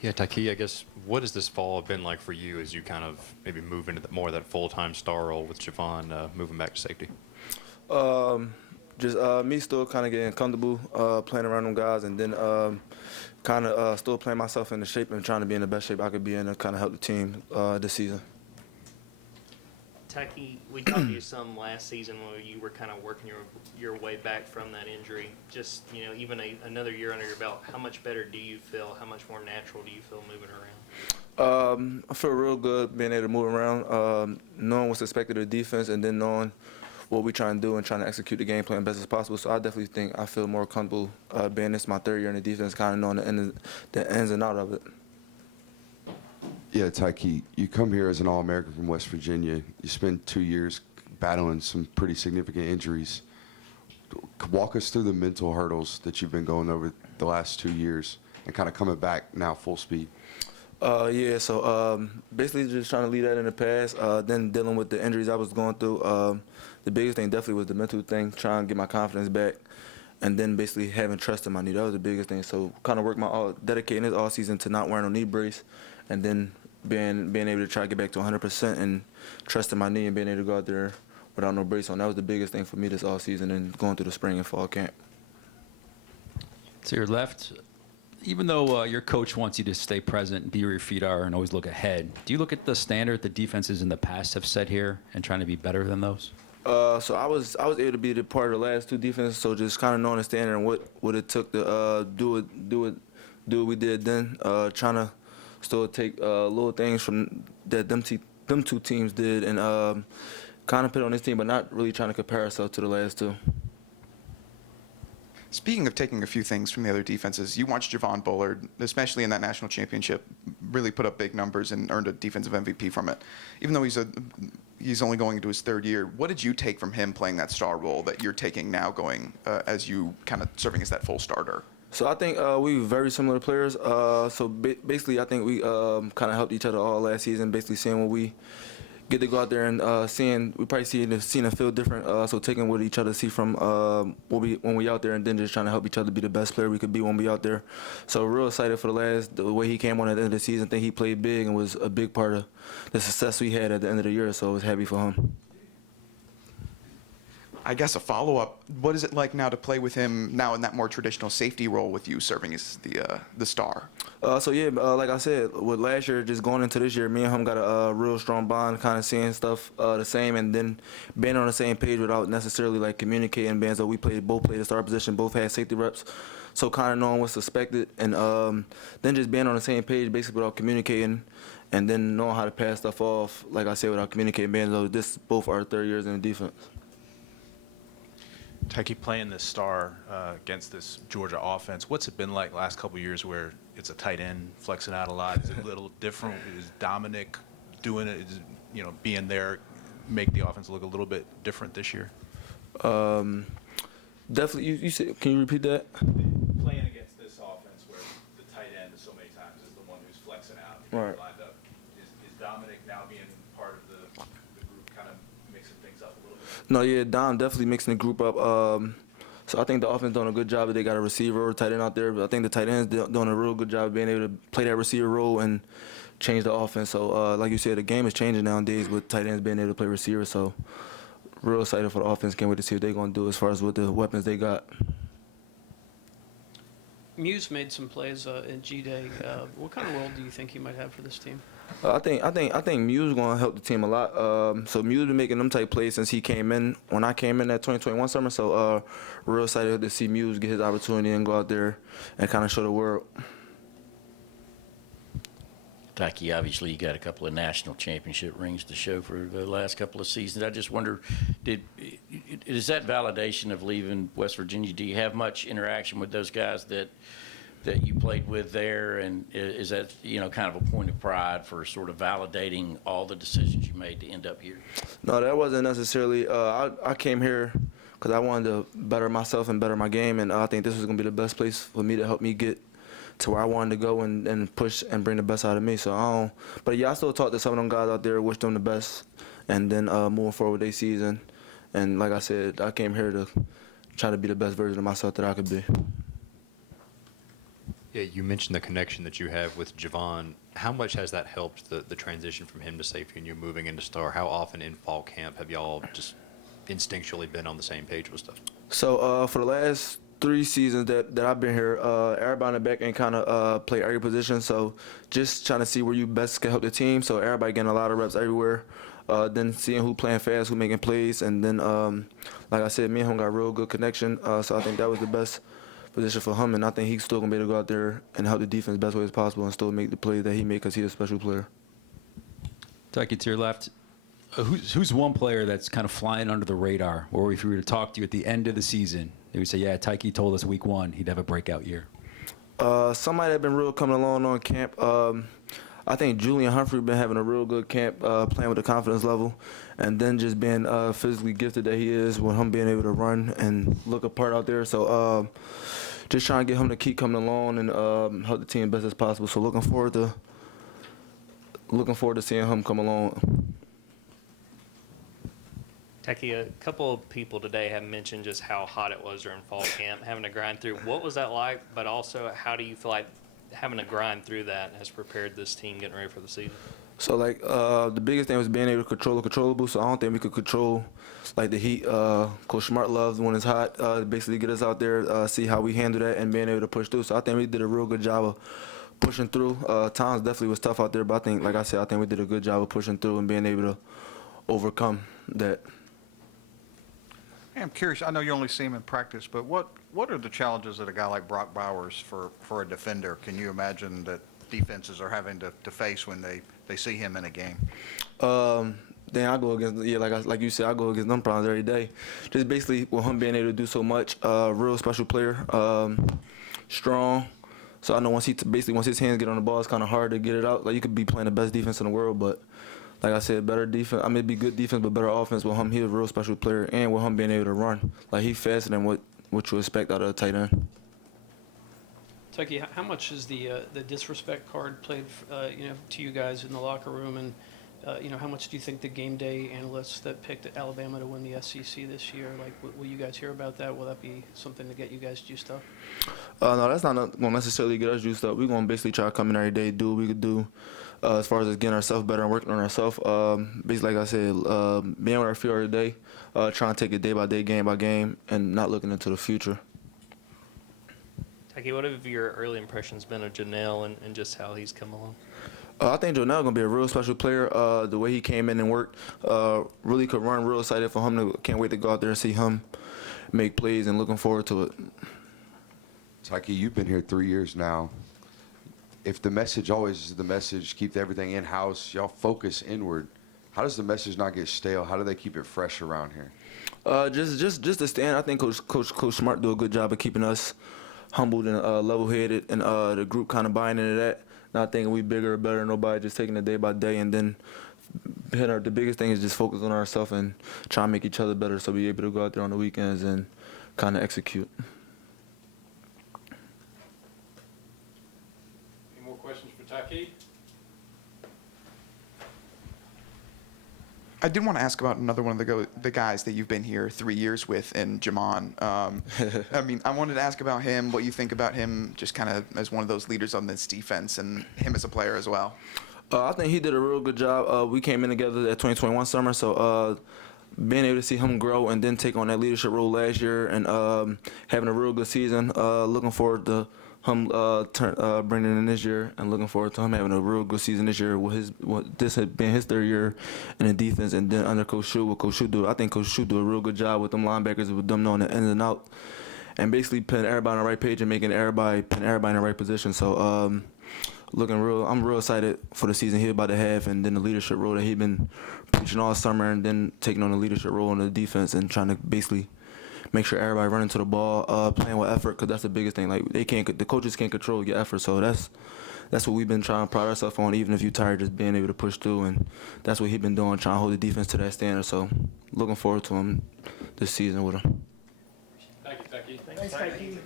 Yeah, Tykee, I guess, what has this fall been like for you as you kind of maybe move into more of that full-time star role with Javon moving back to safety? Um, just me still kind of getting comfortable playing around them guys, and then kind of still playing myself in the shape and trying to be in the best shape I could be in to kind of help the team this season. Tykee, we talked to you some last season when you were kind of working your way back from that injury. Just, even another year under your belt, how much better do you feel? How much more natural do you feel moving around? I feel real good being able to move around, knowing what's expected of the defense, and then knowing what we try and do and trying to execute the game plan best as possible. So I definitely think I feel more comfortable being this my third year in the defense, kind of knowing the ins and out of it. Yeah, Tykee, you come here as an All-American from West Virginia. You spend 2 years battling some pretty significant injuries. Walk us through the mental hurdles that you've been going over the last 2 years and kind of coming back now full speed. So basically just trying to leave that in the past, then dealing with the injuries I was going through. The biggest thing definitely was the mental thing, trying to get my confidence back, and then basically having trust in my knee. That was the biggest thing. So kind of work dedicating this all season to not wearing a knee brace, and then being able to try to get back to 100% and trusting my knee and being able to go out there without no brace on. That was the biggest thing for me this all season and going through the spring and fall camp. To your left, even though your coach wants you to stay present and be where your feet are and always look ahead, do you look at the standard the defenses in the past have set here and trying to be better than those? So I was able to be the part of the last two defenses, so just kind of knowing the standard and what it took to do what we did then, trying to still take little things from that them two teams did and kind of put it on this team, but not really trying to compare ourselves to the last two. Speaking of taking a few things from the other defenses, you watched Javon Bullard, especially in that national championship, really put up big numbers and earned a defensive MVP from it. Even though he's only going into his third year, what did you take from him playing that star role that you're taking now going as you kind of serving as that full starter? So I think we were very similar players. So basically I think we kind of helped each other all last season, basically seeing what we get to go out there and we probably seeing the field different. So taking what each other see from when we out there, and then just trying to help each other be the best player we could be when we out there. So real excited for the way he came on at the end of the season. I think he played big and was a big part of the success we had at the end of the year. So I was happy for him. I guess a follow-up, what is it like now to play with him now in that more traditional safety role with you serving as the star? Like I said, with last year, just going into this year, me and him got a real strong bond, kind of seeing stuff the same, and then being on the same page without necessarily like communicating. Being so we both played the star position, both had safety reps, so kind of knowing what's expected, and then just being on the same page, basically without communicating, and then knowing how to pass stuff off. Like I said, without communicating, being so this both our third years in the defense. Tykee, playing this star against this Georgia offense, what's it been like the last couple of years where it's a tight end flexing out a lot? Is it a little different? Is Dominic doing it, being there, make the offense look a little bit different this year? Definitely. You said, can you repeat that? Playing against this offense where the tight end so many times is the one who's flexing out and Right. lined up, is Dominic now being part of the group kind of mixing things up a little bit? No, yeah, Dom definitely mixing the group up. So I think the offense doing a good job. They got a receiver or tight end out there, but I think the tight end's doing a real good job of being able to play that receiver role and change the offense. So like you said, the game is changing nowadays with tight ends being able to play receiver. So real excited for the offense. Can't wait to see what they're going to do as far as with the weapons they got. Muse made some plays in G-Day. What kind of role do you think he might have for this team? I think Muse going to help the team a lot. So Muse been making them type plays since he came in. When I came in that 2021 summer, so real excited to see Muse get his opportunity and go out there and kind of show the world. Tykee, obviously you got a couple of national championship rings to show for the last couple of seasons. I just wonder, is that validation of leaving West Virginia? Do you have much interaction with those guys that you played with there, and is that kind of a point of pride for sort of validating all the decisions you made to end up here? No, that wasn't necessarily. I came here because I wanted to better myself and better my game, and I think this was going to be the best place for me to help me get to where I wanted to go and push and bring the best out of me. So but yeah, I still talk to some of them guys out there, wish them the best, and then moving forward with their season. And like I said, I came here to try to be the best version of myself that I could be. Yeah, you mentioned the connection that you have with Javon. How much has that helped the transition from him to safety and you moving into star? How often in fall camp have y'all just instinctually been on the same page with stuff? So for the last 3 seasons that I've been here, everybody in the back end kind of play every position. So just trying to see where you best can help the team. So everybody getting a lot of reps everywhere. Then seeing who playing fast, who making plays, and then like I said, me and him got a real good connection. So I think that was the best position for him, and I think he's still gonna be able to go out there and help the defense the best way as possible and still make the plays that he made because he's a special player. Tykee, to your left, who's one player that's kind of flying under the radar, or if we were to talk to you at the end of the season, they would say, yeah, Tykee told us week 1 he'd have a breakout year? Somebody that been real coming along on camp. I think Julian Humphrey been having a real good camp, playing with the confidence level, and then just being physically gifted that he is with him being able to run and look apart out there. So just trying to get him to keep coming along and help the team best as possible. So looking forward to seeing him come along. Tykee, a couple of people today have mentioned just how hot it was during fall camp, having to grind through. What was that like? But also, how do you feel like having to grind through that has prepared this team getting ready for the season? So like the biggest thing was being able to control the controllable. So I don't think we could control like the heat. Coach Smart loves when it's hot. Basically get us out there, see how we handle that, and being able to push through. So I think we did a real good job of pushing through. Times definitely was tough out there, but I think, like I said, I think we did a good job of pushing through and being able to overcome that. Hey, I'm curious. I know you only see him in practice, but what are the challenges that a guy like Brock Bowers for a defender? Can you imagine that defenses are having to face when they see him in a game? Then I go against, like you said, I go against them problems every day. Just basically with him being able to do so much, real special player, strong. So I know once his hands get on the ball, it's kind of hard to get it out. Like you could be playing the best defense in the world, but like I said, better defense. I mean, it'd be good defense, but better offense with him. He's a real special player, and with him being able to run, like he's faster than what you expect out of a tight end. Tykee, how much is the disrespect card played, to you guys in the locker room, and how much do you think the game day analysts that picked Alabama to win the SEC this year, like, will you guys hear about that? Will that be something to get you guys juiced up? No, that's not going to necessarily get us juiced up. We're going to basically try to come in every day, do what we could do as far as just getting ourselves better and working on ourselves. Basically, like I said, being with our feet every day, trying to take it day by day, game by game, and not looking into the future. Tykee, what have your early impressions been of Janelle and just how he's come along? I think Janelle going to be a real special player. The way he came in and worked, really could run. Real excited for him. Can't wait to go out there and see him make plays and looking forward to it. Tykee, you've been here 3 years now. If the message always is the message, keep everything in-house, y'all focus inward, how does the message not get stale? How do they keep it fresh around here? Just to stand, I think Coach Smart do a good job of keeping us humbled and level-headed, and the group kind of buying into that. Not thinking we bigger or better than nobody, just taking it day by day, and then the biggest thing is just focus on ourselves and try to make each other better so we're able to go out there on the weekends and kind of execute. Any more questions for Tykee? I did want to ask about another one of the guys that you've been here 3 years with, in Jamon. I mean, I wanted to ask about him, what you think about him, just kind of as one of those leaders on this defense, and him as a player as well. I think he did a real good job. We came in together at 2021 summer, so being able to see him grow and then take on that leadership role last year and having a real good season. Looking forward to him bringing in this year, and looking forward to him having a real good season this year. This had been his 3rd year in the defense, and then under Coach Shu, what Coach Shu do. I think Coach Shu do a real good job with them linebackers, with them knowing the ins and out, and basically putting everybody on the right page and making putting everybody in the right position. So I'm real excited for the season he's about to have, and then the leadership role that he's been preaching all summer, and then taking on the leadership role in the defense and trying to basically make sure everybody running to the ball, playing with effort, because that's the biggest thing. Like the coaches can't control your effort, so that's what we've been trying to pride ourselves on. Even if you're tired, just being able to push through, and that's what he's been doing, trying to hold the defense to that standard. So looking forward to him this season with him. Thank you, Tykee. Thanks, Tykee.